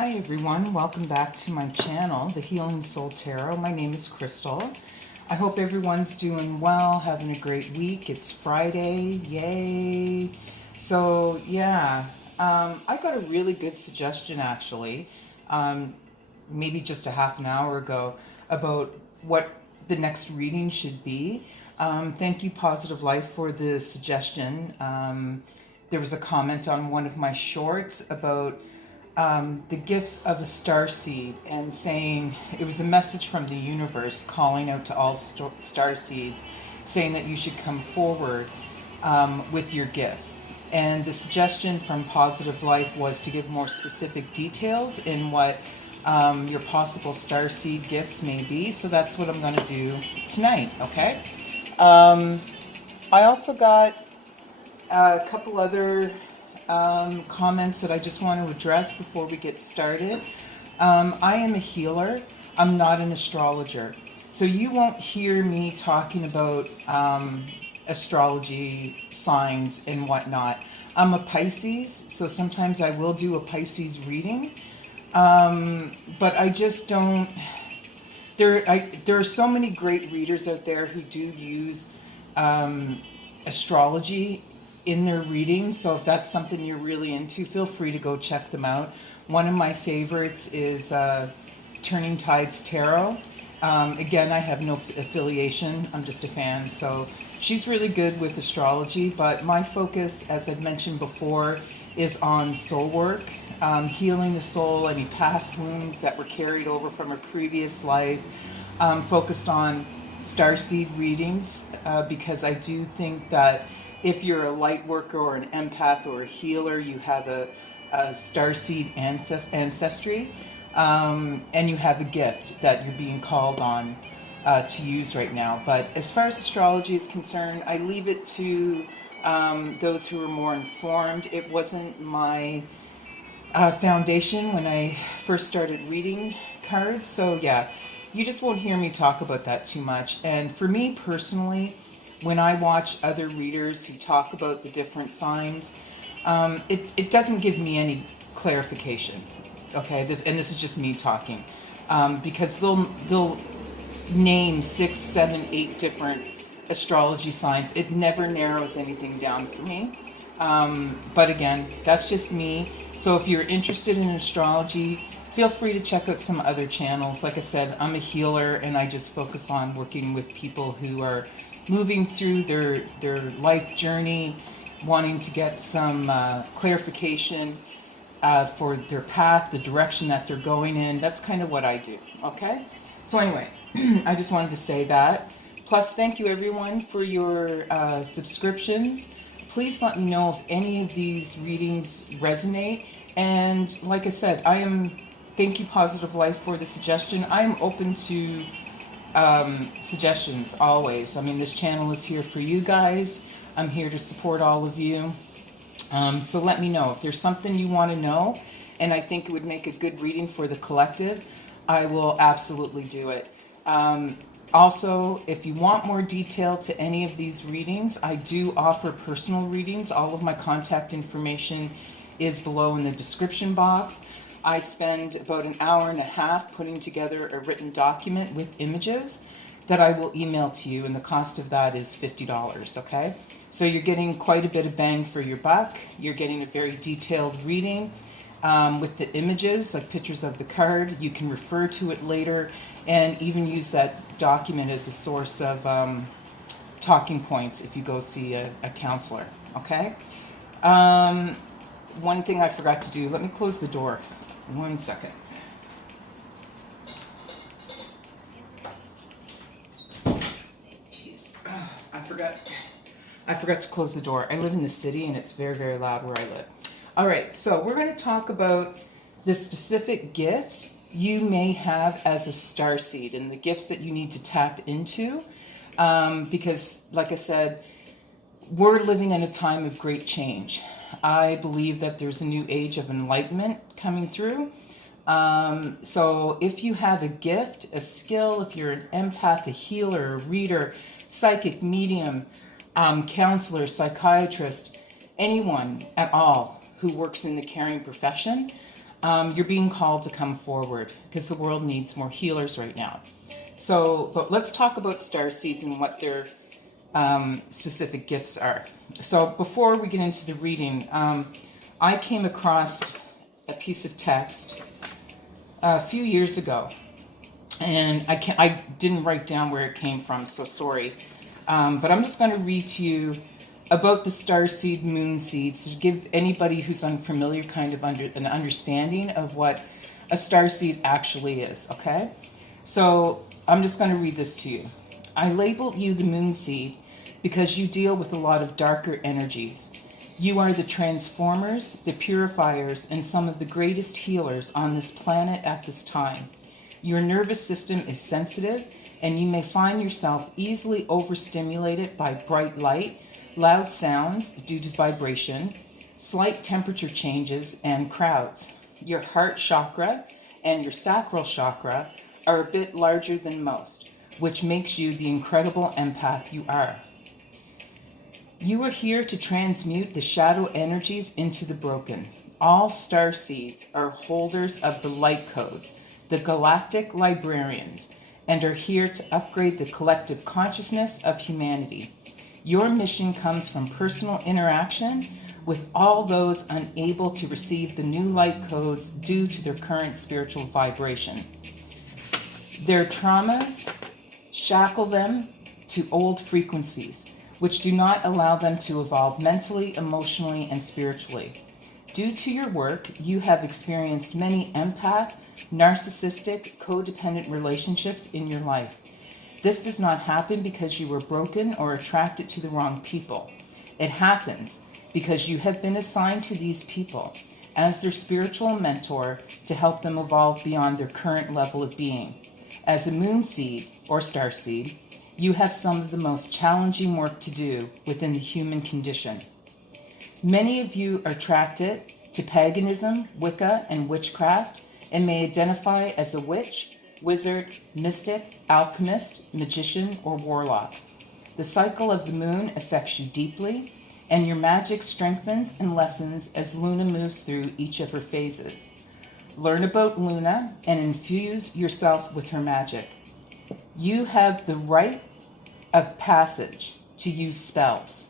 Hi everyone, welcome back to my channel, The Healing Soul Tarot. My name is Crystal. I hope everyone's doing well, having a great week. It's Friday, yay! So yeah, I got a really good suggestion actually, maybe just a half an hour ago, about what the next reading should be. Thank you, Positive Life, for the suggestion. There was a comment on one of my shorts about the gifts of a starseed, and saying it was a message from the universe calling out to all starseeds, saying that you should come forward with your gifts. And the suggestion from Positive Life was to give more specific details in what your possible starseed gifts may be. So that's what I'm going to do tonight, okay? I also got a couple other comments that I just want to address before we get started. I am a healer. I'm not an astrologer. So you won't hear me talking about astrology, signs, and whatnot. I'm a Pisces, so sometimes I will do a Pisces reading. But I just don't... There are so many great readers out there who do use astrology in their readings, so if that's something you're really into, feel free to go check them out. One of my favorites is Turning Tides Tarot. Again, I have no affiliation, I'm just a fan, so she's really good with astrology, but my focus, as I've mentioned before, is on soul work, healing the soul, any past wounds that were carried over from a previous life, focused on starseed readings, because I do think that if you're a light worker or an empath or a healer, you have a starseed ancestry, and you have a gift that you're being called on to use right now. But as far as astrology is concerned, I leave it to those who are more informed. It wasn't my foundation when I first started reading cards, so yeah, you just won't hear me talk about that too much. And for me personally, when I watch other readers who talk about the different signs, it doesn't give me any clarification. Okay, this is just me talking, because they'll name 6, 7, 8 different astrology signs. It never narrows anything down for me. But again, that's just me. So if you're interested in astrology, feel free to check out some other channels. Like I said, I'm a healer, and I just focus on working with people who are moving through their life journey, wanting to get some clarification for their path, the direction that they're going in. That's kind of what I do, okay? So anyway, I just wanted to say that. Plus, thank you everyone for your subscriptions. Please let me know if any of these readings resonate. And like I said, thank you Positive Life for the suggestion. I am open to suggestions always. I mean, this channel is here for you guys. I'm here to support all of you. So let me know if there's something you want to know, and I think it would make a good reading for the collective. I will absolutely do it. Also, if you want more detail to any of these readings, I do offer personal readings. All of my contact information is below in the description box. I spend about an hour and a half putting together a written document with images that I will email to you, and the cost of that is $50, okay? So you're getting quite a bit of bang for your buck. You're getting a very detailed reading with the images, like pictures of the card. You can refer to it later and even use that document as a source of talking points if you go see a counselor, okay? One thing I forgot to do, let me close the door. 1 second. Jeez, I forgot to close the door. I live in the city and it's very, very loud where I live. All right, so we're going to talk about the specific gifts you may have as a starseed and the gifts that you need to tap into, because like I said, we're living in a time of great change. I believe that there's a new age of enlightenment coming through. So if you have a gift, a skill, if you're an empath, a healer, a reader, psychic, medium, counselor, psychiatrist, anyone at all who works in the caring profession, You're being called to come forward because the world needs more healers right now. So, but let's talk about star seeds and what their specific gifts are. So, before we get into the reading, I came across a piece of text a few years ago, and I didn't write down where it came from, so sorry. But I'm just going to read to you about the star seed, moon seeds, to give anybody who's unfamiliar kind of an understanding of what a star seed actually is, okay? So I'm just going to read this to you. I labeled you the moon seed because you deal with a lot of darker energies. You are the transformers, the purifiers, and some of the greatest healers on this planet at this time. Your nervous system is sensitive, and you may find yourself easily overstimulated by bright light, loud sounds due to vibration, slight temperature changes, and crowds. Your heart chakra and your sacral chakra are a bit larger than most, which makes you the incredible empath you are. You are here to transmute the shadow energies into the broken. All star seeds are holders of the light codes, the galactic librarians, and are here to upgrade the collective consciousness of humanity. Your mission comes from personal interaction with all those unable to receive the new light codes due to their current spiritual vibration. Their traumas shackle them to old frequencies, which do not allow them to evolve mentally, emotionally, and spiritually. Due to your work, you have experienced many empath, narcissistic, codependent relationships in your life. This does not happen because you were broken or attracted to the wrong people. It happens because you have been assigned to these people as their spiritual mentor to help them evolve beyond their current level of being. As a moon seed or star seed, you have some of the most challenging work to do within the human condition. Many of you are attracted to paganism, Wicca, and witchcraft, and may identify as a witch, wizard, mystic, alchemist, magician, or warlock. The cycle of the moon affects you deeply, and your magic strengthens and lessens as Luna moves through each of her phases. Learn about Luna and infuse yourself with her magic. You have the rite of passage to use spells,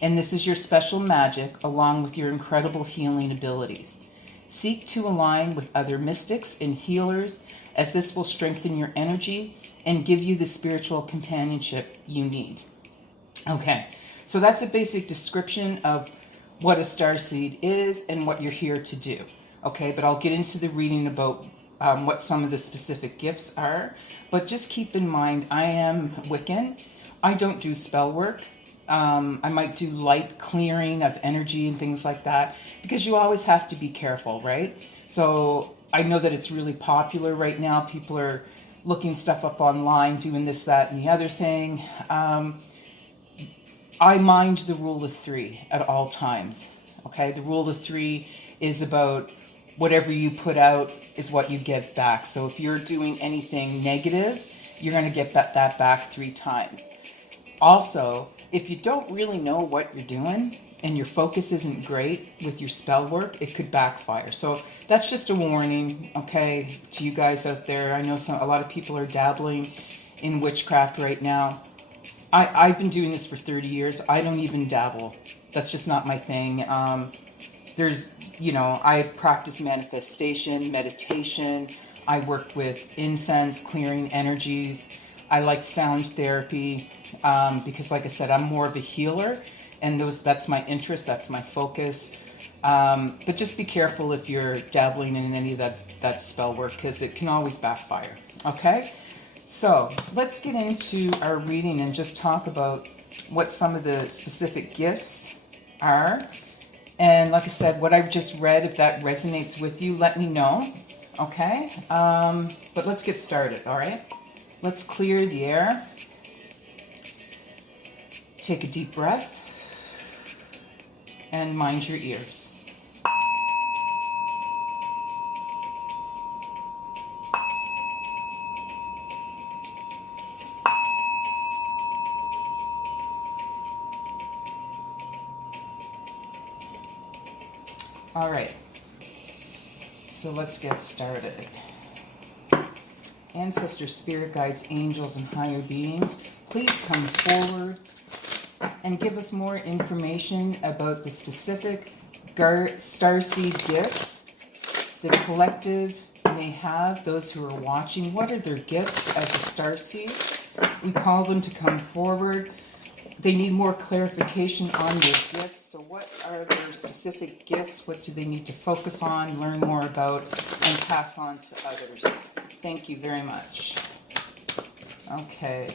and this is your special magic along with your incredible healing abilities. Seek to align with other mystics and healers, as this will strengthen your energy and give you the spiritual companionship you need. Okay, so that's a basic description of what a starseed is and what you're here to do. Okay, but I'll get into the reading about what some of the specific gifts are. But just keep in mind, I am Wiccan. I don't do spell work. I might do light clearing of energy and things like that, because you always have to be careful, right? So I know that it's really popular right now. People are looking stuff up online, doing this, that, and the other thing. I mind the rule of three at all times. Okay, the rule of three is about whatever you put out is what you get back. So if you're doing anything negative, you're going to get that back 3 times. Also, if you don't really know what you're doing and your focus isn't great with your spell work, it could backfire. So that's just a warning, okay, to you guys out there. I know a lot of people are dabbling in witchcraft right now. I've been doing this for 30 years. I don't even dabble. That's just not my thing. I practice manifestation, meditation. I work with incense, clearing energies. I like sound therapy because, like I said, I'm more of a healer, and that's my interest, that's my focus. But just be careful if you're dabbling in any of that spell work, because it can always backfire. Okay? So let's get into our reading and just talk about what some of the specific gifts are. And like I said, what I've just read, if that resonates with you, let me know. Okay? But let's get started, all right? Let's clear the air. Take a deep breath and mind your ears. All right. So let's get started. Ancestors, spirit guides, angels, and higher beings, please come forward and give us more information about the specific starseed gifts the collective may have, those who are watching. What are their gifts as a starseed? We call them to come forward. They need more clarification on their gifts. So what are their specific gifts? What do they need to focus on, learn more about, and pass on to others? Thank you very much. Okay.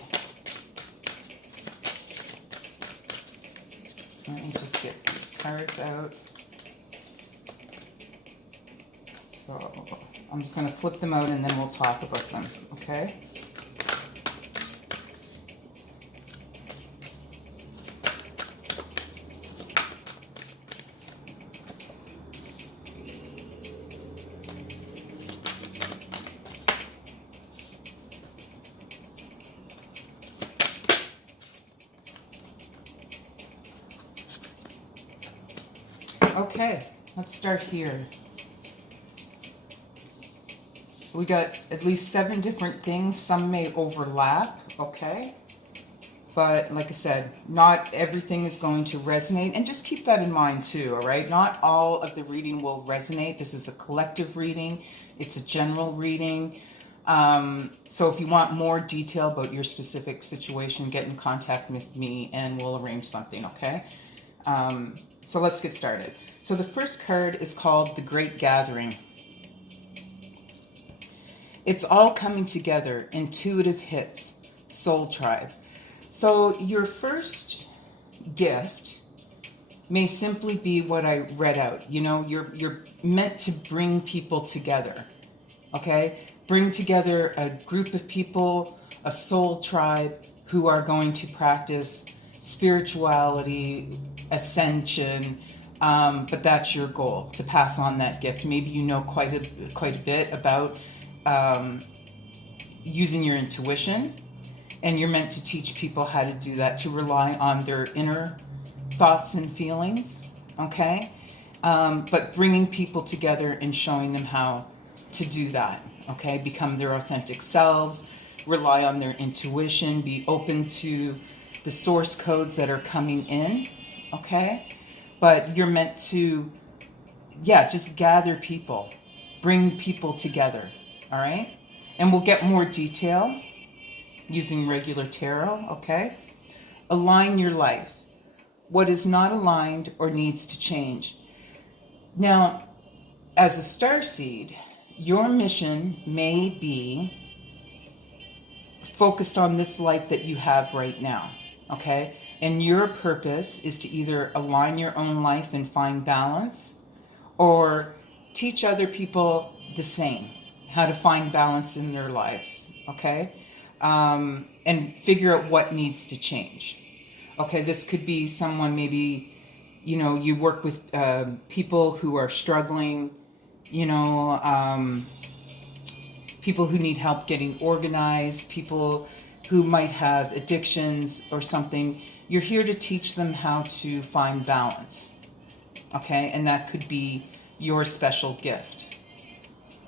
Let me just get these cards out. So I'm just going to flip them out and then we'll talk about them, okay? Okay, let's start here. We got at least 7 different things. Some may overlap, okay? But like I said, not everything is going to resonate. And just keep that in mind too, all right? Not all of the reading will resonate. This is a collective reading. It's a general reading. So if you want more detail about your specific situation, get in contact with me and we'll arrange something, okay? So let's get started. So the first card is called The Great Gathering. It's all coming together, intuitive hits, soul tribe. So your first gift may simply be what I read out. You know, you're meant to bring people together, okay? Bring together a group of people, a soul tribe who are going to practice spirituality, ascension, but that's your goal, to pass on that gift. Maybe you know quite a bit about using your intuition, and you're meant to teach people how to do that, to rely on their inner thoughts and feelings, okay? But bringing people together and showing them how to do that, okay? Become their authentic selves, rely on their intuition, be open to the source codes that are coming in, okay? But you're meant to, just gather people, bring people together, all right? And we'll get more detail using regular tarot, okay? Align your life. What is not aligned or needs to change. Now, as a starseed, your mission may be focused on this life that you have right now, okay? And your purpose is to either align your own life and find balance, or teach other people the same, how to find balance in their lives, okay? And figure out what needs to change. Okay, this could be someone, maybe, you know, you work with people who are struggling, you know, people who need help getting organized, people who might have addictions or something. You're here to teach them how to find balance, okay? And that could be your special gift,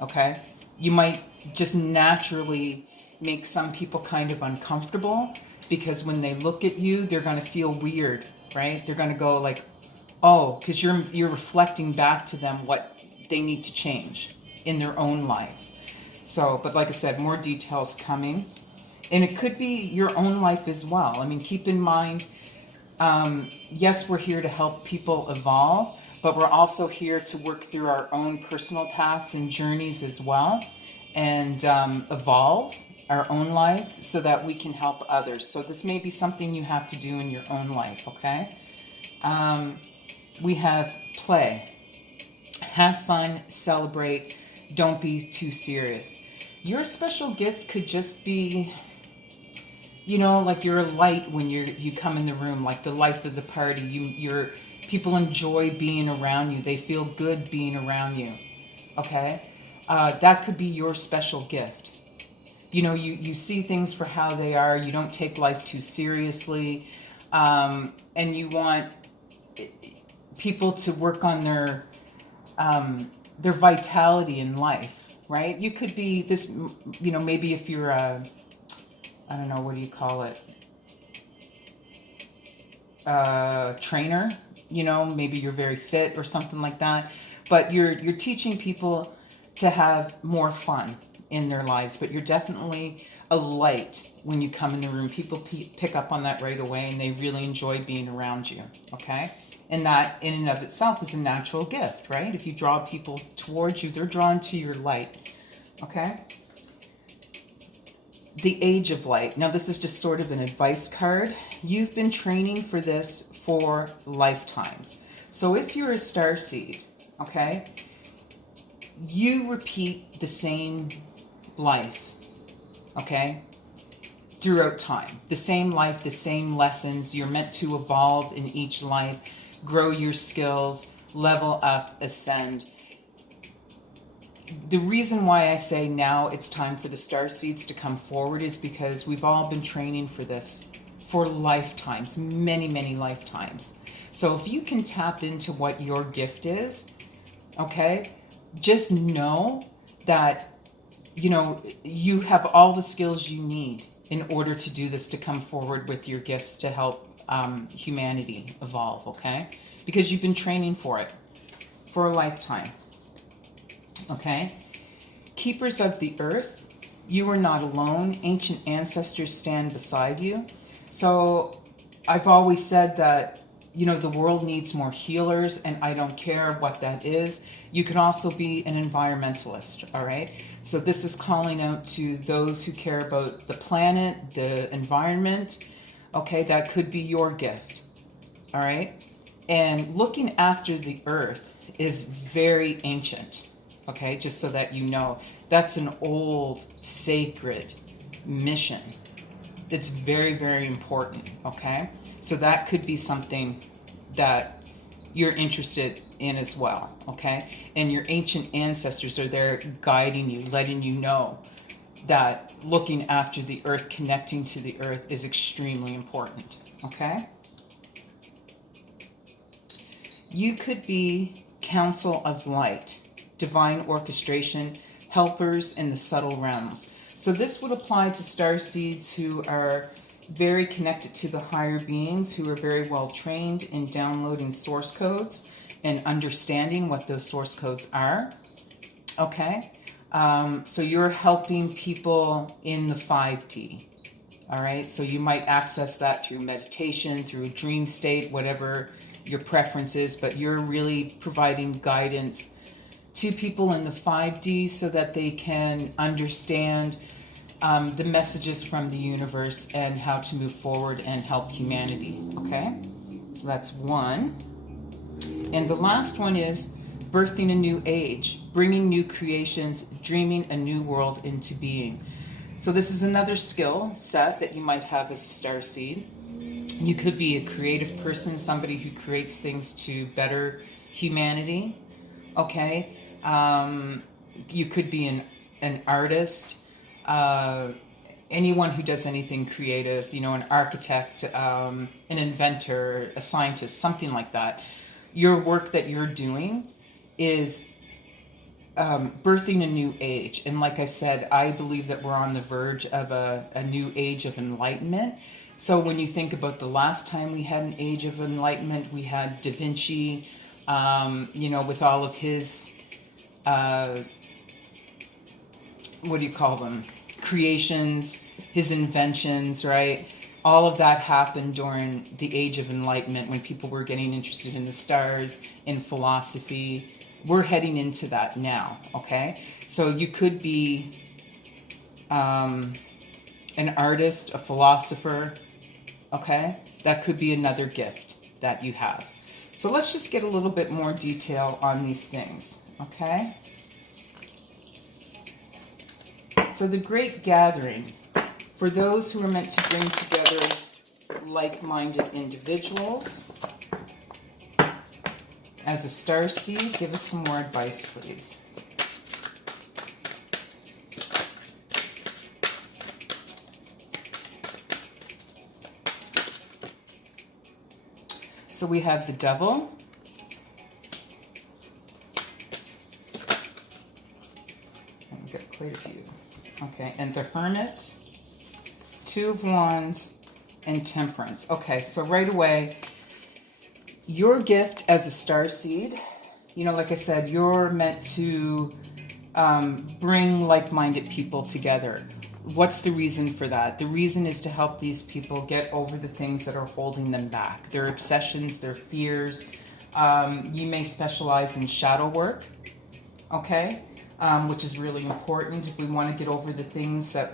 okay? You might just naturally make some people kind of uncomfortable, because when they look at you, they're going to feel weird, right? They're going to go like, oh, because you're reflecting back to them what they need to change in their own lives. So, but like I said, more details coming. And it could be your own life as well. I mean, keep in mind, yes, we're here to help people evolve, but we're also here to work through our own personal paths and journeys as well, and evolve our own lives so that we can help others. So this may be something you have to do in your own life, okay? We have play. Have fun, celebrate, don't be too serious. Your special gift could just be, you know, like you're a light when you come in the room, like the life of the party. You're people enjoy being around you. They feel good being around you, okay? That could be your special gift. You know, you see things for how they are. You don't take life too seriously. And you want people to work on their their vitality in life, right? You could be this, you know, maybe if you're a, I don't know, what do you call it? Trainer, you know, maybe you're very fit or something like that, but you're teaching people to have more fun in their lives, but you're definitely a light when you come in the room. People pick up on that right away, and they really enjoy being around you, okay? And that in and of itself is a natural gift, right? If you draw people towards you, they're drawn to your light, okay? The age of light. Now, this is just sort of an advice card. You've been training for this for lifetimes. So if you're a starseed, okay, you repeat the same life, okay, throughout time. The same life, the same lessons. You're meant to evolve in each life, grow your skills, level up, ascend. The reason why I say now it's time for the starseeds to come forward is because we've all been training for this for lifetimes, many, many lifetimes. So if you can tap into what your gift is, okay, just know that, you know, you have all the skills you need in order to do this, to come forward with your gifts to help humanity evolve, okay? Because you've been training for it for a lifetime. Okay? Keepers of the earth, you are not alone. Ancient ancestors stand beside you. So I've always said that, you know, the world needs more healers, and I don't care what that is. You can also be an environmentalist, all right? So this is calling out to those who care about the planet, the environment, okay? That could be your gift, all right? And looking after the earth is very ancient. Okay, just so that you know, that's an old sacred mission. It's very, very important, okay? So that could be something that you're interested in as well, okay? And your ancient ancestors are there guiding you, letting you know that looking after the earth, connecting to the earth is extremely important, okay? You could be Council of Light, divine orchestration, helpers in the subtle realms. So this would apply to starseeds who are very connected to the higher beings, who are very well trained in downloading source codes and understanding what those source codes are. Okay? So you're helping people in the 5D. All right? So you might access that through meditation, through a dream state, whatever your preference is, but you're really providing guidance to people in the 5D so that they can understand the messages from the universe and how to move forward and help humanity, okay? So that's one. And the last one is birthing a new age, bringing new creations, dreaming a new world into being. So this is another skill set that you might have as a starseed. You could be a creative person, somebody who creates things to better humanity, okay? You could be an artist, anyone who does anything creative, you know, an architect, an inventor, a scientist, something like that. Your work that you're doing is birthing a new age. And like I said, I believe that we're on the verge of a new age of enlightenment. So when you think about the last time we had an age of enlightenment, we had Da Vinci, you know, with all of his what do you call them? Creations, his inventions, right? All of that happened during the Age of Enlightenment when people were getting interested in the stars, in philosophy. We're heading into that now, okay? So you could be an artist, a philosopher, okay? That could be another gift that you have. So let's just get a little bit more detail on these things, okay? So the Great Gathering, for those who are meant to bring together like-minded individuals. As a starseed, give us some more advice, please. So we have the Devil, quite a few. Okay, and the Hermit, Two of Wands, and Temperance. Okay, so right away, your gift as a starseed, you know, like I said, you're meant to bring like-minded people together. What's the reason for that? The reason is to help these people get over the things that are holding them back, their obsessions, their fears. You may specialize in shadow work, okay, which is really important. If we want to get over the things that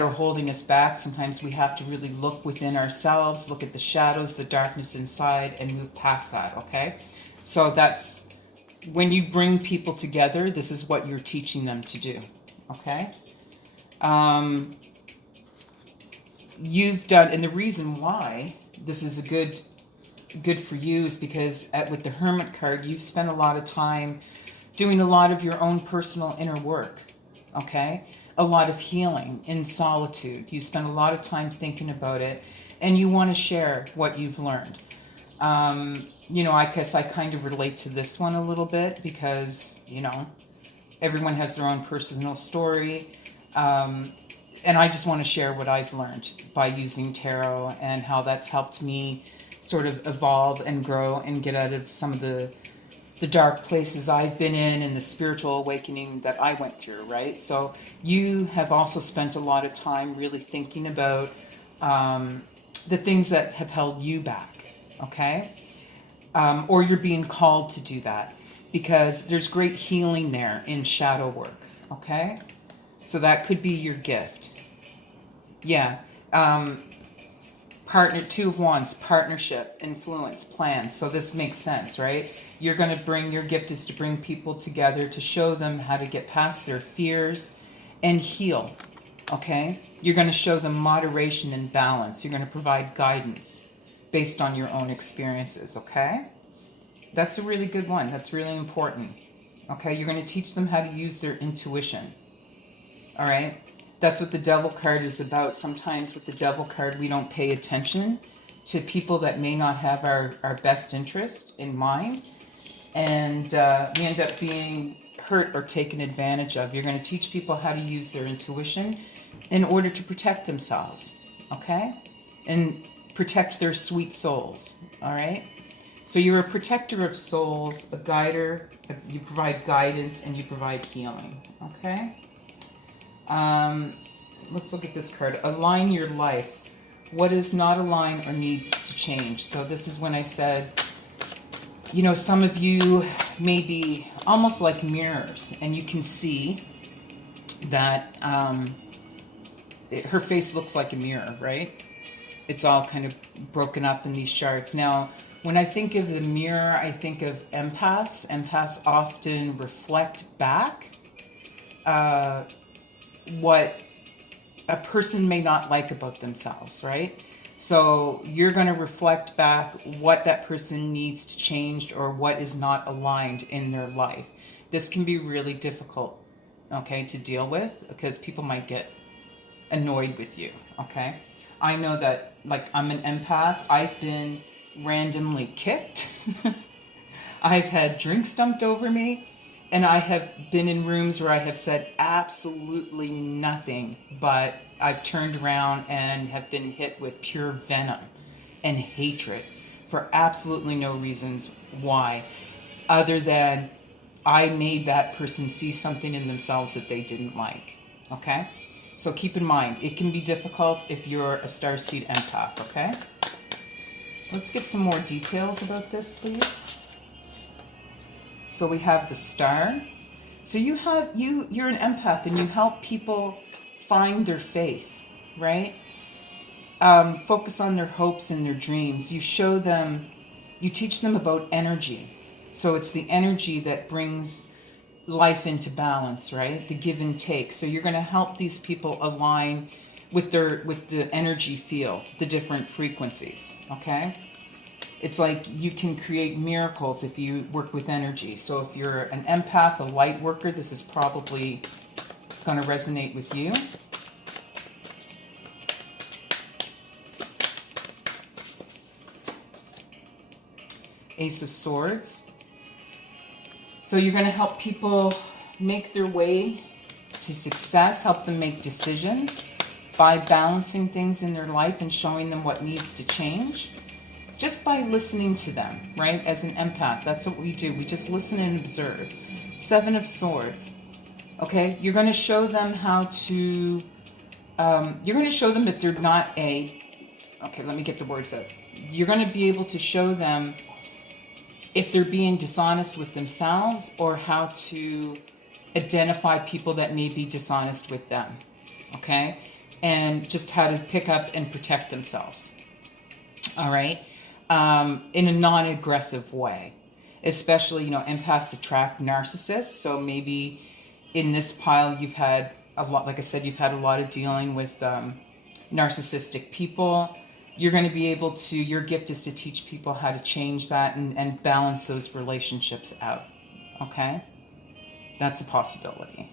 are holding us back, sometimes we have to really look within ourselves, look at the shadows, the darkness inside, and move past that, okay? So that's when you bring people together, this is what you're teaching them to do, okay? You've done, and the reason why this is a good for you is because with the Hermit card, you've spent a lot of time doing a lot of your own personal inner work, okay? A lot of healing in solitude. You spend a lot of time thinking about it, and you want to share what you've learned. You know, I guess I kind of relate to this one a little bit because, you know, everyone has their own personal story. And I just want to share what I've learned by using tarot and how that's helped me sort of evolve and grow and get out of some of the dark places I've been in and the spiritual awakening that I went through, right? So you have also spent a lot of time really thinking about the things that have held you back, okay? Or you're being called to do that because there's great healing there in shadow work, okay? So that could be your gift. Yeah. Partner, Two of Wands, partnership, influence, plan. So this makes sense, right? You're going to bring, your gift is to bring people together to show them how to get past their fears and heal, okay? You're going to show them moderation and balance. You're going to provide guidance based on your own experiences, okay? That's a really good one. That's really important, okay? You're going to teach them how to use their intuition, all right? That's what the Devil card is about. Sometimes with the Devil card, we don't pay attention to people that may not have our best interest in mind. And we end up being hurt or taken advantage of. You're going to teach people how to use their intuition in order to protect themselves, okay? And protect their sweet souls, all right? So you're a protector of souls, a guider, you provide guidance, and you provide healing, okay? Let's look at this card. Align your life. What is not aligned or needs to change? So this is when I said, you know, some of you may be almost like mirrors, and you can see that her face looks like a mirror, right? It's all kind of broken up in these shards. Now, when I think of the mirror, I think of empaths. Empaths often reflect back what a person may not like about themselves, right? So you're going to reflect back what that person needs to change or what is not aligned in their life. This can be really difficult, okay, to deal with because people might get annoyed with you, okay? I know that, like, I'm an empath. I've been randomly kicked. I've had drinks dumped over me. And I have been in rooms where I have said absolutely nothing, but I've turned around and have been hit with pure venom and hatred for absolutely no reasons why, other than I made that person see something in themselves that they didn't like, okay? So keep in mind, it can be difficult if you're a starseed empath, okay? Let's get some more details about this, please. So we have the Star. So you're an empath and you help people find their faith, right? Focus on their hopes and their dreams. You show them, you teach them about energy. So it's the energy that brings life into balance, right? The give and take. So you're going to help these people align with the energy field, the different frequencies, okay? It's like you can create miracles if you work with energy. So if you're an empath, a light worker, this is probably going to resonate with you. Ace of Swords. So you're going to help people make their way to success, help them make decisions by balancing things in their life and showing them what needs to change. Just by listening to them, right? As an empath, that's what we do. We just listen and observe. 7 of Swords. Okay, you're going to show them how to, you're going to show them if they're not okay, let me get the words up. You're going to be able to show them if they're being dishonest with themselves or how to identify people that may be dishonest with them. Okay, and just how to pick up and protect themselves. All right, in a non-aggressive way. Especially, empaths attract narcissists, so maybe in this pile you've had a lot, like I said, you've had a lot of dealing with narcissistic people. You're going to be able to, your gift is to teach people how to change that and balance those relationships out. Okay? That's a possibility.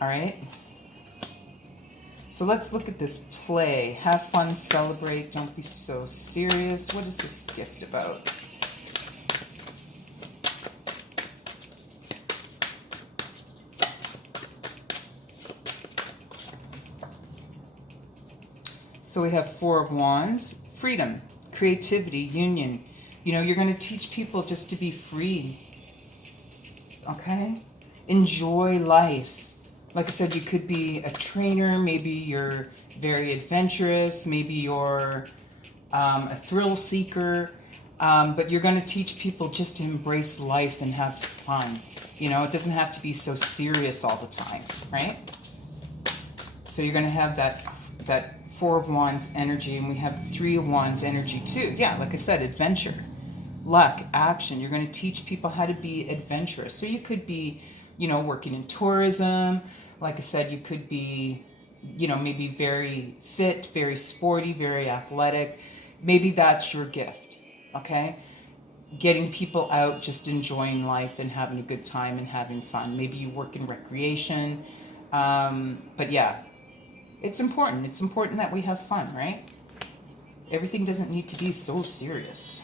All right? So let's look at this play. Have fun, celebrate, don't be so serious. What is this gift about? So we have 4 of Wands, freedom, creativity, union. You're going to teach people just to be free. Okay? Enjoy life. Like I said, you could be a trainer. Maybe you're very adventurous. Maybe you're a thrill seeker. But you're going to teach people just to embrace life and have fun. It doesn't have to be so serious all the time, right? So you're going to have that 4 of Wands energy, and we have 3 of Wands energy too. Yeah, like I said, adventure, luck, action. You're going to teach people how to be adventurous. So you could be, working in tourism. Like I said, you could be, maybe very fit, very sporty, very athletic. Maybe that's your gift, okay? Getting people out, just enjoying life and having a good time and having fun. Maybe you work in recreation. But yeah, it's important. It's important that we have fun, right? Everything doesn't need to be so serious.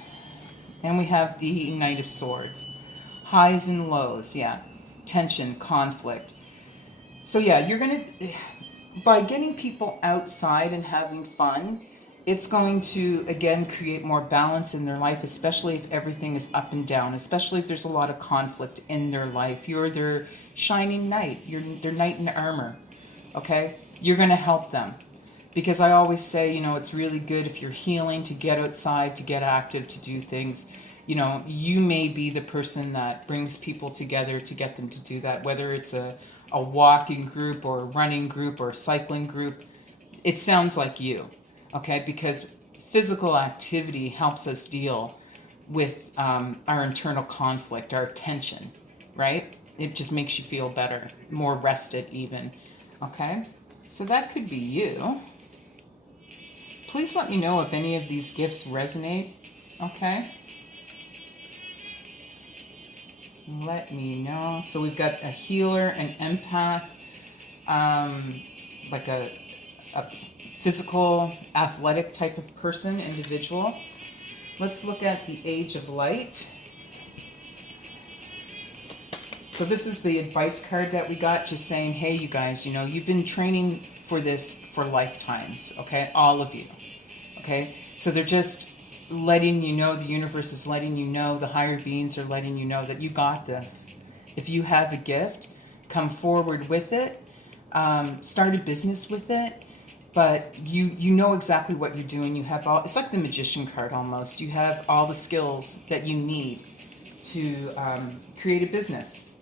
And we have the Knight of Swords. Highs and lows, yeah. Tension, conflict. So yeah, you're going to, by getting people outside and having fun, it's going to, again, create more balance in their life, especially if everything is up and down, especially if there's a lot of conflict in their life. You're their shining knight. You're their knight in armor, okay? You're going to help them. Because I always say, it's really good if you're healing to get outside, to get active, to do things. You may be the person that brings people together to get them to do that, whether it's a walking group or a running group or a cycling group. It sounds like you, okay? Because physical activity helps us deal with our internal conflict, our tension, right? It just makes you feel better, more rested even, okay? So that could be you. Please let me know if any of these gifts resonate, okay? Let me know. So we've got a healer, an empath, like a physical, athletic type of person, individual. Let's look at the Age of Light. So this is the advice card that we got, just saying, hey, you guys, you've been training for this for lifetimes, okay? All of you, okay? So they're just letting you know, the universe is letting you know, the higher beings are letting you know that you got this. If you have a gift, come forward with it, start a business with it, but you know exactly what you're doing. You have all, it's like the magician card almost. You have all the skills that you need to create a business,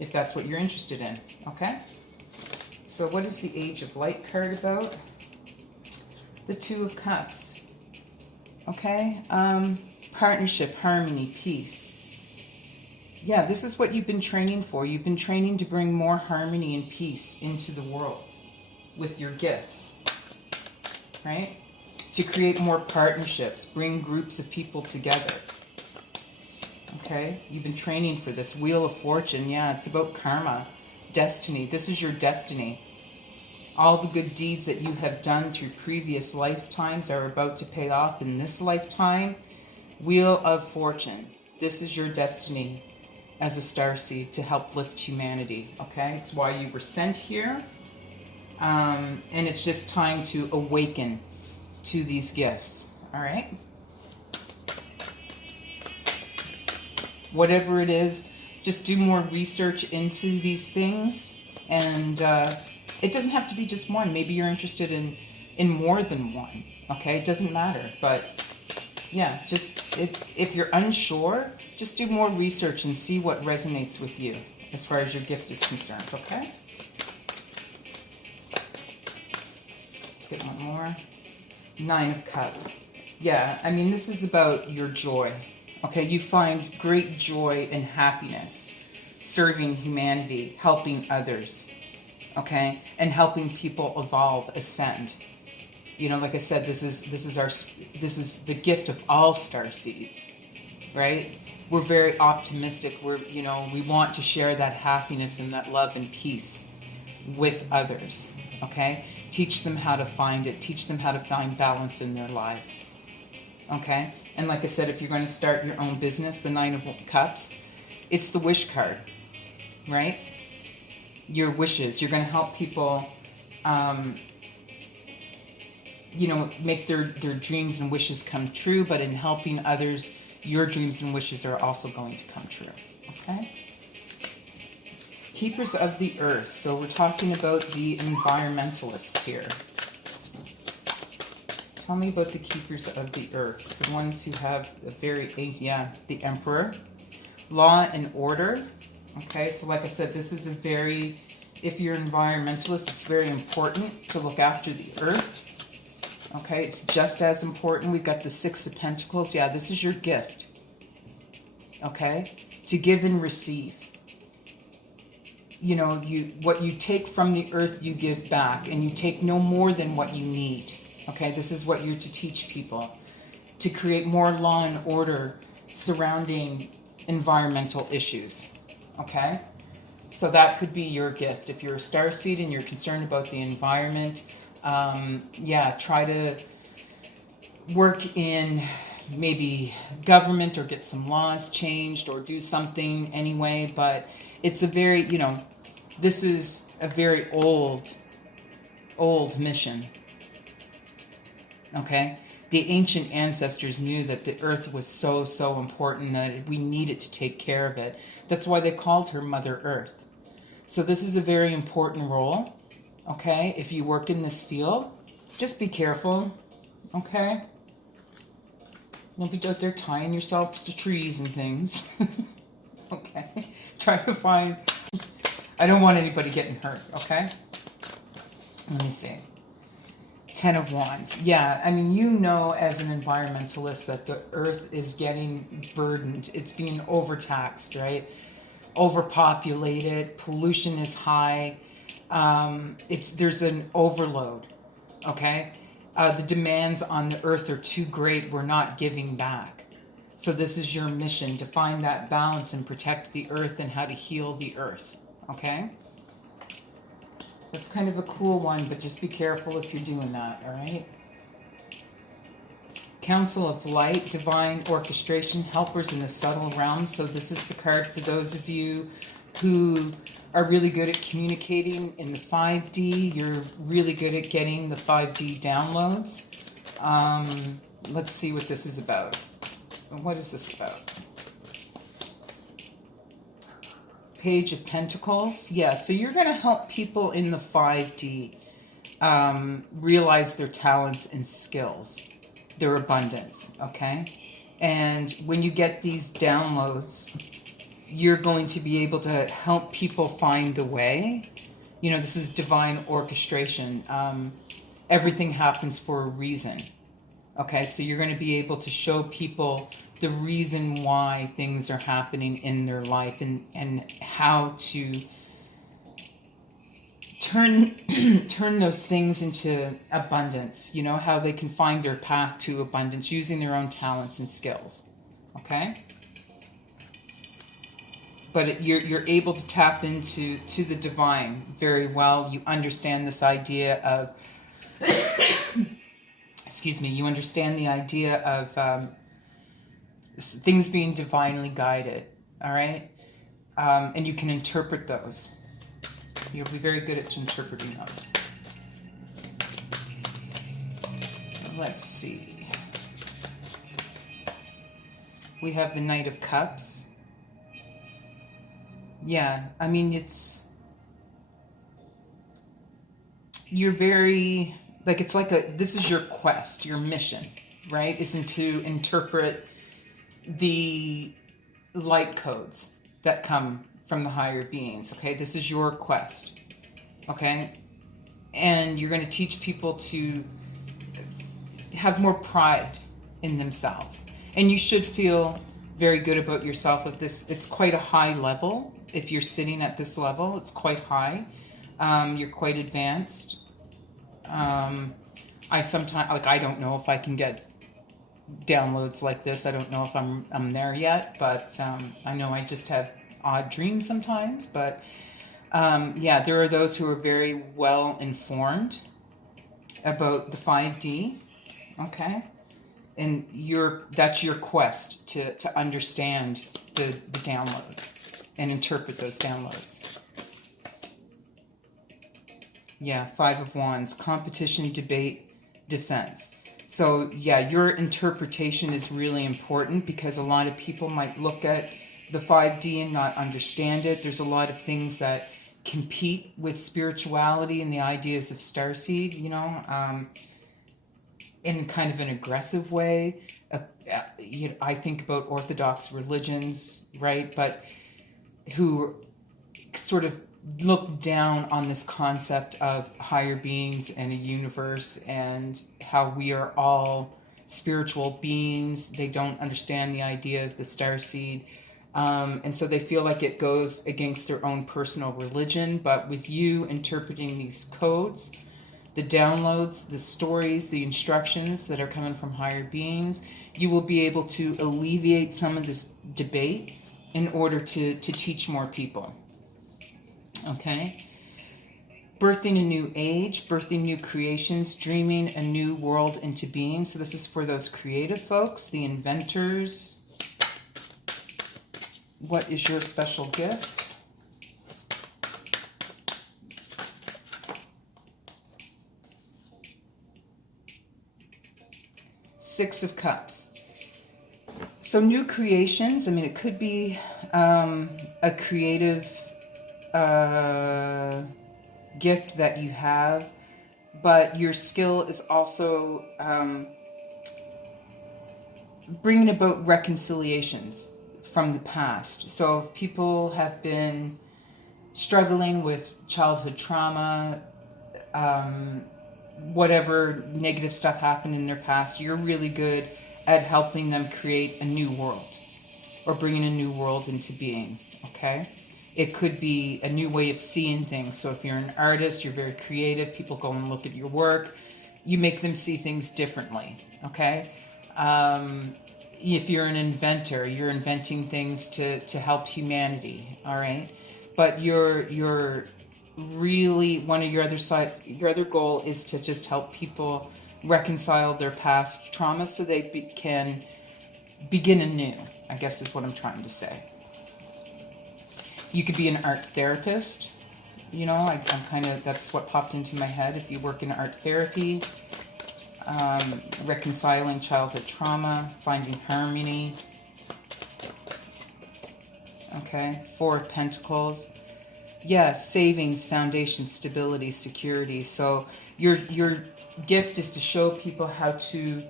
if that's what you're interested in, okay? So what is the Age of Light card about? The 2 of Cups. Okay, partnership, harmony, peace. Yeah, this is what you've been training for. You've been training to bring more harmony and peace into the world with your gifts, right? To create more partnerships, bring groups of people together. Okay, you've been training for this. Wheel of Fortune, yeah, it's about karma, destiny. This is your destiny. All the good deeds that you have done through previous lifetimes are about to pay off in this lifetime. Wheel of Fortune. This is your destiny. as a starseed to help lift humanity. Okay, it's why you were sent here, and it's just time to awaken to these gifts. All right, whatever it is, just do more research into these things, and it doesn't have to be just one. Maybe you're interested in more than one. Okay, it doesn't matter, but yeah, just if you're unsure, just do more research and see what resonates with you as far as your gift is concerned. Okay, let's get one more. 9 of Cups. Yeah, I mean, this is about your joy. Okay, you find great joy and happiness serving humanity, helping others, okay, and helping people evolve, ascend. You know, like I said, this is the gift of all star seeds, right? We're very optimistic. We want to share that happiness and that love and peace with others, okay? Teach them how to find it. Teach them how to find balance in their lives, okay? And like I said, if you're going to start your own business, the 9 of Cups, it's the wish card, right? Your wishes. You're going to help people, make their dreams and wishes come true, but in helping others, your dreams and wishes are also going to come true, okay? Keepers of the earth. So we're talking about the environmentalists here. Tell me about the keepers of the earth, the ones who have the emperor, law and order. Okay, so like I said, this is if you're an environmentalist, it's very important to look after the earth. Okay, it's just as important. We've got the 6 of Pentacles. Yeah, this is your gift. Okay, to give and receive. What you take from the earth, you give back, and you take no more than what you need. Okay, this is what you're to teach people, to create more law and order surrounding environmental issues. Okay, so that could be your gift. If you're a starseed and you're concerned about the environment, try to work in maybe government or get some laws changed or do something anyway. But it's this is a very old mission. Okay, the ancient ancestors knew that the earth was so important that we needed to take care of it. That's why they called her Mother Earth. So this is a very important role. Okay, if you work in this field, just be careful. Okay, don't be out there tying yourselves to trees and things. Okay, try to find. I don't want anybody getting hurt. Okay, let me see. 10 of Wands. Yeah, I mean, as an environmentalist that the earth is getting burdened. It's being overtaxed, right? Overpopulated. Pollution is high. There's an overload. Okay? The demands on the earth are too great. We're not giving back. So this is your mission, to find that balance and protect the earth and how to heal the earth. Okay? That's kind of a cool one, but just be careful if you're doing that, all right? Council of Light, divine orchestration, helpers in the subtle realms. So this is the card for those of you who are really good at communicating in the 5D. You're really good at getting the 5D downloads. Let's see what this is about. What is this about? Page of Pentacles. Yeah, so you're going to help people in the 5D realize their talents and skills, their abundance, okay? And when you get these downloads, you're going to be able to help people find the way. This is divine orchestration. Everything happens for a reason. Okay, so you're going to be able to show people the reason why things are happening in their life and how to turn those things into abundance. How they can find their path to abundance using their own talents and skills. Okay? But you're able to tap into the divine very well. You understand this idea of you understand the idea of things being divinely guided, all right? and you can interpret those. You'll be very good at interpreting those. Let's see. We have the Knight of Cups. Yeah, I mean, you're very, like, it's like this is your quest, your mission, right? Isn't to interpret the light codes that come from the higher beings, okay? This is your quest, okay? And you're going to teach people to have more pride in themselves. And you should feel very good about yourself at this. It's quite a high level. If you're sitting at this level, it's quite high. You're quite advanced. I sometimes, like, I don't know if I can get downloads like this. I don't know if I'm there yet, but I know I just have odd dreams sometimes. But yeah, there are those who are very well informed about the 5D, okay? And that's your quest to understand the downloads and interpret those downloads. Yeah, 5 of Wands, competition, debate, defense. So yeah, your interpretation is really important because a lot of people might look at the 5D and not understand it. There's a lot of things that compete with spirituality and the ideas of Starseed, you know, in kind of an aggressive way. I think about Orthodox religions, right? But who sort of look down on this concept of higher beings and a universe and how we are all spiritual beings. They don't understand the idea of the starseed. And so they feel like it goes against their own personal religion. But with you interpreting these codes, the downloads, the stories, the instructions that are coming from higher beings, you will be able to alleviate some of this debate in order to teach more people. Okay? Birthing a new age, birthing new creations, dreaming a new world into being. So this is for those creative folks, the inventors. What is your special gift? Six of Cups. So new creations, I mean, it could be a creative gift that you have, but your skill is also bringing about reconciliations from the past. So if people have been struggling with childhood trauma, whatever negative stuff happened in their past, you're really good at helping them create a new world or bringing a new world into being, okay? It could be a new way of seeing things. So if you're an artist, you're very creative, people go and look at your work, you make them see things differently, okay? If you're an inventor, you're inventing things to help humanity, all right? But you're really, one of your other goal is to just help people reconcile their past trauma so they can begin anew, I guess is what I'm trying to say. You could be an art therapist, you know, I'm kind of, that's what popped into my head. If you work in art therapy, reconciling childhood trauma, finding harmony. Okay, 4 of Pentacles. Yeah, savings, foundation, stability, security. So your gift is to show people how to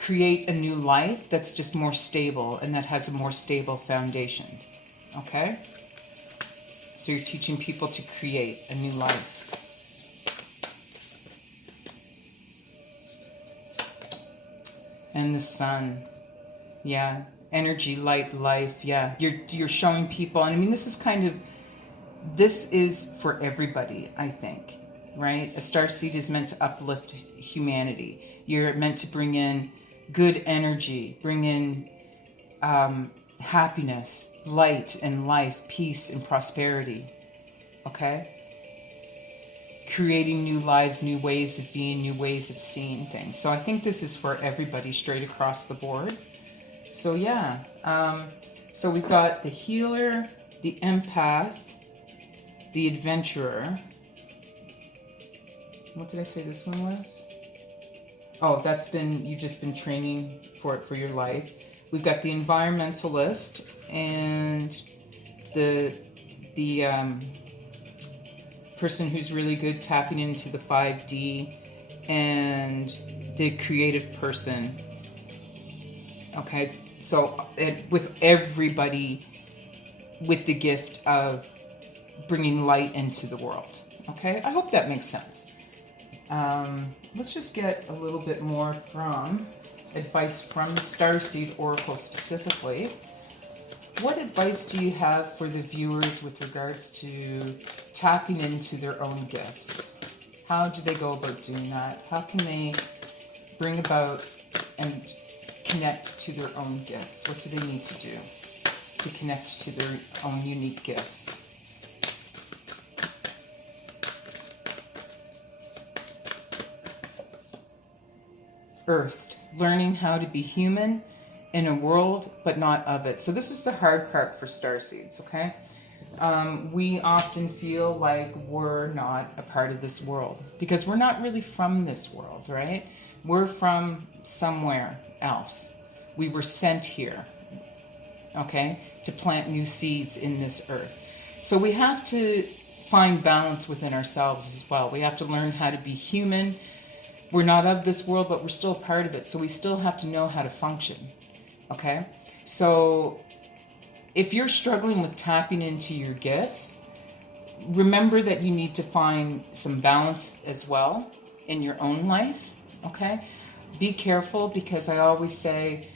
create a new life that's just more stable and that has a more stable foundation. Okay? So you're teaching people to create a new life. And the sun. Yeah. Energy, light, life. Yeah. You're showing people, and I mean, this is for everybody, I think. Right? A starseed is meant to uplift humanity. You're meant to bring in good energy, bring in happiness, light and life, peace and prosperity. Okay? Creating new lives, new ways of being, new ways of seeing things. So I think this is for everybody straight across the board. So yeah, So we've got the healer, the empath, the adventurer. What did I say this one was? Oh, you've just been training for it for your life. We've got the environmentalist and the person who's really good tapping into the 5D, and the creative person. Okay, so with everybody with the gift of bringing light into the world. Okay, I hope that makes sense. Let's just get a little bit more advice from the Starseed Oracle specifically. What advice do you have for the viewers with regards to tapping into their own gifts? How do they go about doing that? How can they bring about and connect to their own gifts? What do they need to do to connect to their own unique gifts? Earthed, learning how to be human in a world but not of it. So this is the hard part for starseeds, okay? We often feel like we're not a part of this world because we're not really from this world, right? We're from somewhere else. We were sent here, okay, to plant new seeds in this earth. So we have to find balance within ourselves as well. We have to learn how to be human. We're not of this world, but we're still a part of it. So we still have to know how to function, okay? So if you're struggling with tapping into your gifts, remember that you need to find some balance as well in your own life, okay? Be careful, because I always say,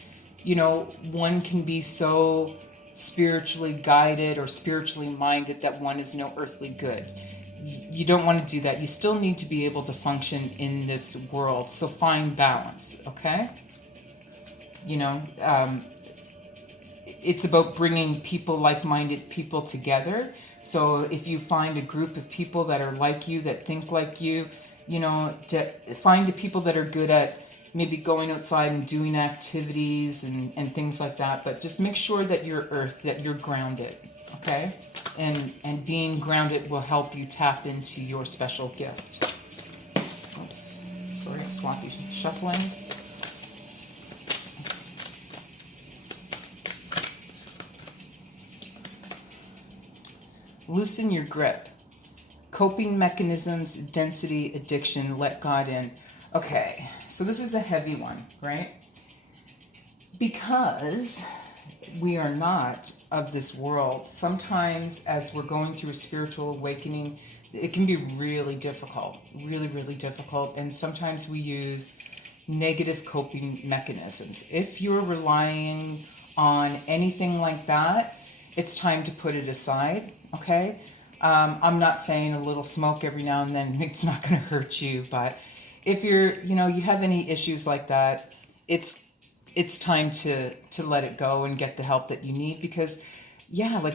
you know, one can be so spiritually guided or spiritually minded that one is no earthly good. You don't want to do that. You still need to be able to function in this world. So find balance, okay? You know, it's about bringing people, like-minded people together. So if you find a group of people that are like you, that think like you, you know, to find the people that are good at maybe going outside and doing activities and things like that. But just make sure that you're earthed, that you're grounded, okay? And being grounded will help you tap into your special gift. Oops, sorry, sloppy shuffling. Loosen your grip. Coping mechanisms, density, addiction, let God in. Okay, so this is a heavy one, right? Because we are not of this world. Sometimes as we're going through a spiritual awakening, it can be really difficult, really, really difficult. And sometimes we use negative coping mechanisms. If you're relying on anything like that, it's time to put it aside, okay? I'm not saying a little smoke every now and then, it's not going to hurt you, but if you're, you know, you have any issues like that, it's time to let it go and get the help that you need, because yeah, like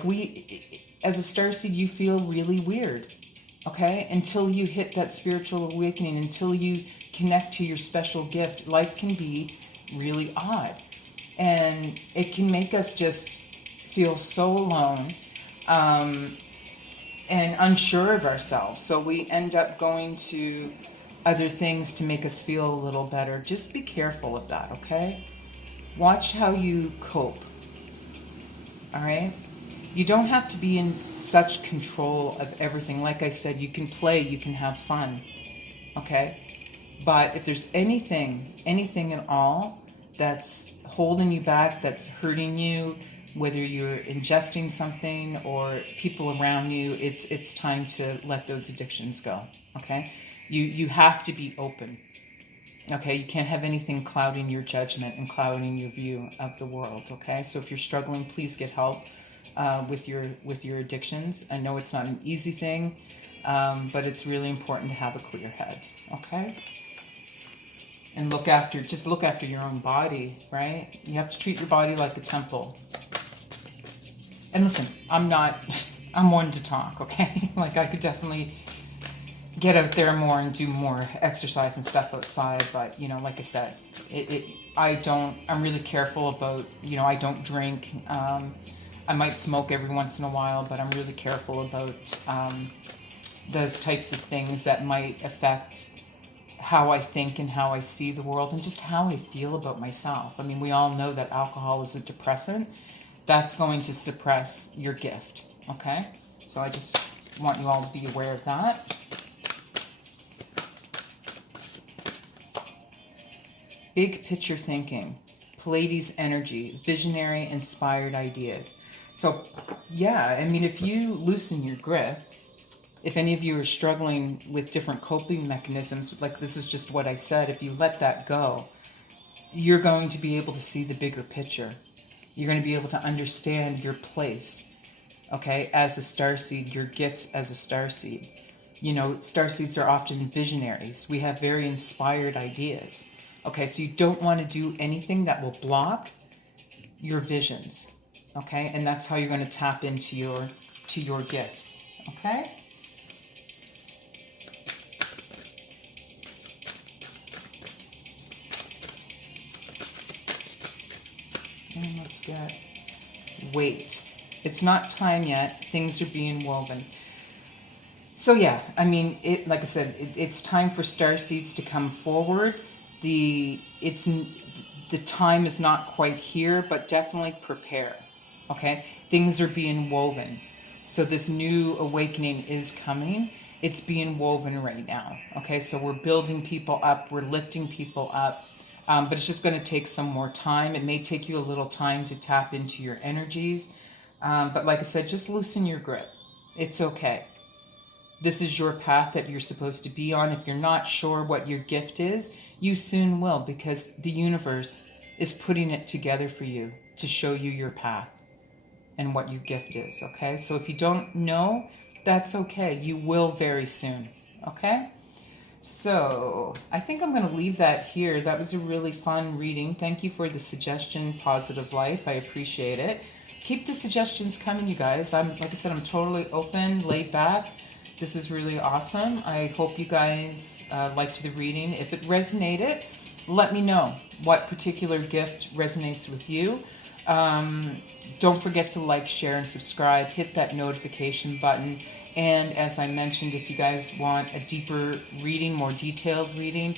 as a starseed, you feel really weird, okay? Until you hit that spiritual awakening, until you connect to your special gift, life can be really odd. And it can make us just feel so alone and unsure of ourselves. So we end up going to other things to make us feel a little better. Just be careful of that, okay? Watch how you cope, all right? You don't have to be in such control of everything. Like I said, you can play, you can have fun, okay? But if there's anything at all that's holding you back, that's hurting you, whether you're ingesting something or people around you, it's time to let those addictions go, okay? You have to be open, okay? You can't have anything clouding your judgment and clouding your view of the world, okay? So if you're struggling, please get help with your addictions. I know it's not an easy thing, but it's really important to have a clear head, okay? And look after your own body, right? You have to treat your body like a temple. And listen, I'm one to talk, okay? Like I could definitely get out there more and do more exercise and stuff outside. But you know, like I said, I'm really careful about, you know, I don't drink. I might smoke every once in a while, but I'm really careful about those types of things that might affect how I think and how I see the world and just how I feel about myself. I mean, we all know that alcohol is a depressant. That's going to suppress your gift, okay? So I just want you all to be aware of that. Big picture thinking, Pleiades energy, visionary, inspired ideas. So, yeah, I mean, if you loosen your grip, if any of you are struggling with different coping mechanisms, like this is just what I said, if you let that go, you're going to be able to see the bigger picture. You're going to be able to understand your place, okay, as a starseed, your gifts as a starseed. You know, starseeds are often visionaries. We have very inspired ideas. Okay, so you don't want to do anything that will block your visions, okay? And that's how you're going to tap into your gifts, okay? And let's get wait. It's not time yet. Things are being woven. So yeah, I mean, like I said, it's time for starseeds to come forward. The time is not quite here, but definitely prepare. Okay, things are being woven. So this new awakening is coming. It's being woven right now. Okay, so we're building people up. We're lifting people up. But it's just going to take some more time. It may take you a little time to tap into your energies. But like I said, just loosen your grip. It's okay. This is your path that you're supposed to be on. If you're not sure what your gift is, you soon will, because the universe is putting it together for you to show you your path and what your gift is, okay? So if you don't know, that's okay. You will very soon, okay? So I think I'm going to leave that here. That was a really fun reading. Thank you for the suggestion, Positive Life. I appreciate it. Keep the suggestions coming, you guys. Like I said, I'm totally open, laid back. This is really awesome. I hope you guys liked the reading. If it resonated, let me know what particular gift resonates with you. Don't forget to like, share, and subscribe. Hit that notification button. And as I mentioned, if you guys want a deeper reading, more detailed reading,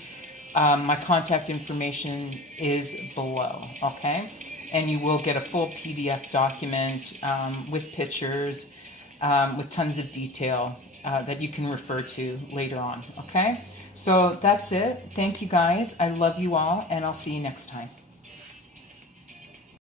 my contact information is below, okay? And you will get a full PDF document with pictures, with tons of detail that you can refer to later on, okay? So that's it. Thank you guys. I love you all, and I'll see you next time.